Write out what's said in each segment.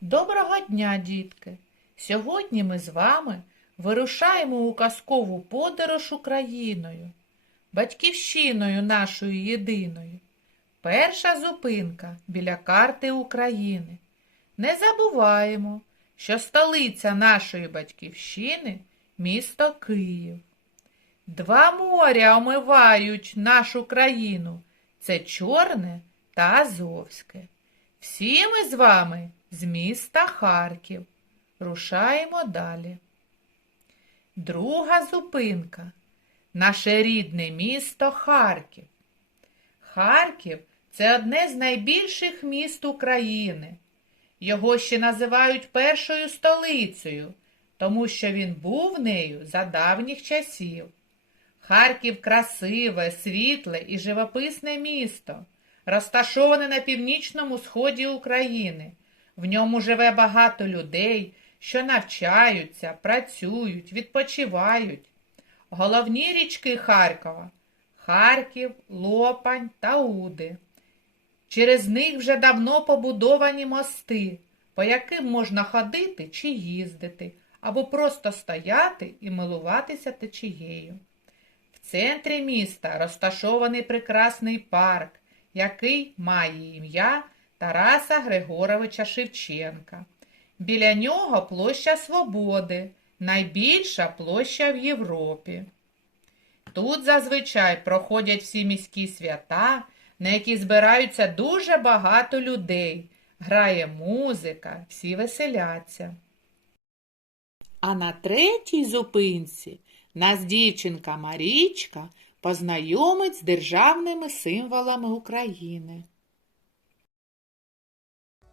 Доброго дня, дітки! Сьогодні ми з вами вирушаємо у казкову подорож Україною, батьківщиною нашою єдиною. Перша зупинка біля карти України. Не забуваємо, що столиця нашої батьківщини місто Київ. Два моря омивають нашу країну це Чорне та Азовське. Всі ми з вами з міста Харків. Рушаємо далі. Друга зупинка. Наше рідне місто Харків. Харків це одне з найбільших міст України. Його ще називають першою столицею, тому що він був нею за давніх часів. Харків красиве, світле і живописне місто, розташоване на північному сході України. В ньому живе багато людей, що навчаються, працюють, відпочивають. Головні річки Харкова Харків, Лопань та Уди. Через них вже давно побудовані мости, по яким можна ходити чи їздити, або просто стояти і милуватися течією. В центрі міста розташований прекрасний парк, який має ім'я Тараса Григоровича Шевченка. Біля нього площа Свободи, найбільша площа в Європі. Тут зазвичай проходять всі міські свята, на які збираються дуже багато людей, грає музика, всі веселяться. А на третій зупинці нас дівчинка Марічка познайомить з державними символами України.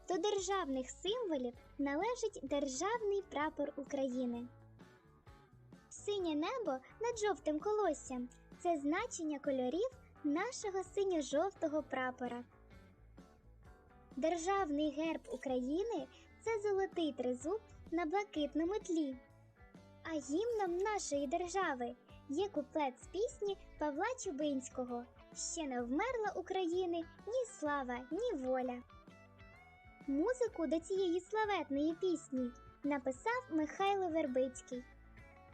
До державних символів належить державний прапор України. Синє небо над жовтим колоссям це значення кольорів нашого синьо-жовтого прапора. Державний герб України це золотий тризуб на блакитному тлі. А гімном нашої держави є куплет з пісні Павла Чубинського Ще не вмерла України ні слава, ні воля. Музику до цієї славетної пісні написав Михайло Вербицький.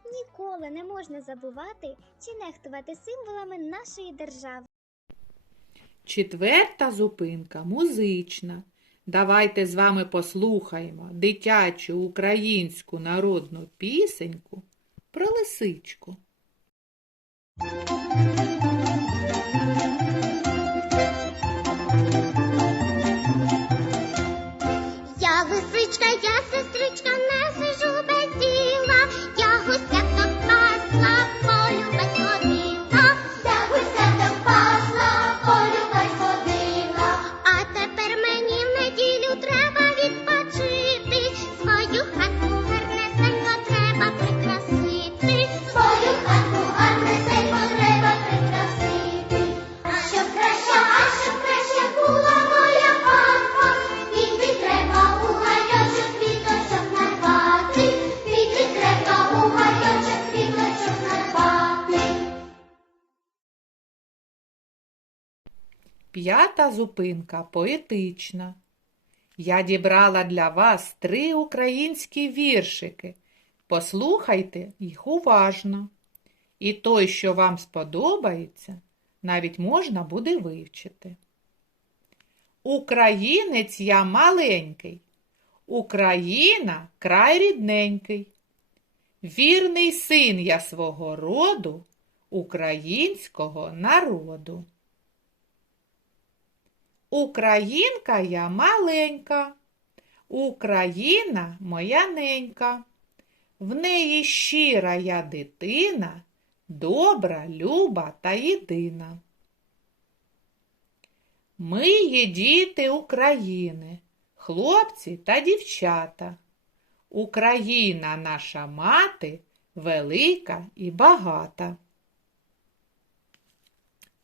Ніколи не можна забувати чи нехтувати символами нашої держави. Четверта зупинка музична. Давайте з вами послухаємо дитячу українську народну пісеньку про лисичку. П'ята зупинка поетична. Я дібрала для вас три українські віршики. Послухайте їх уважно. І той, що вам сподобається, навіть можна буде вивчити. Українець я маленький, Україна край рідненький. Вірний син я свого роду, українського народу. Українка я маленька, Україна моя ненька. В неї щира я дитина, добра, люба та єдина. Ми є діти України, хлопці та дівчата. Україна наша мати велика і багата.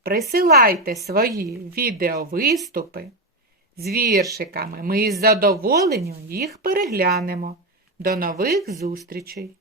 Присилайте свої відеовиступи з віршиками. Ми із задоволенням їх переглянемо. До нових зустрічей!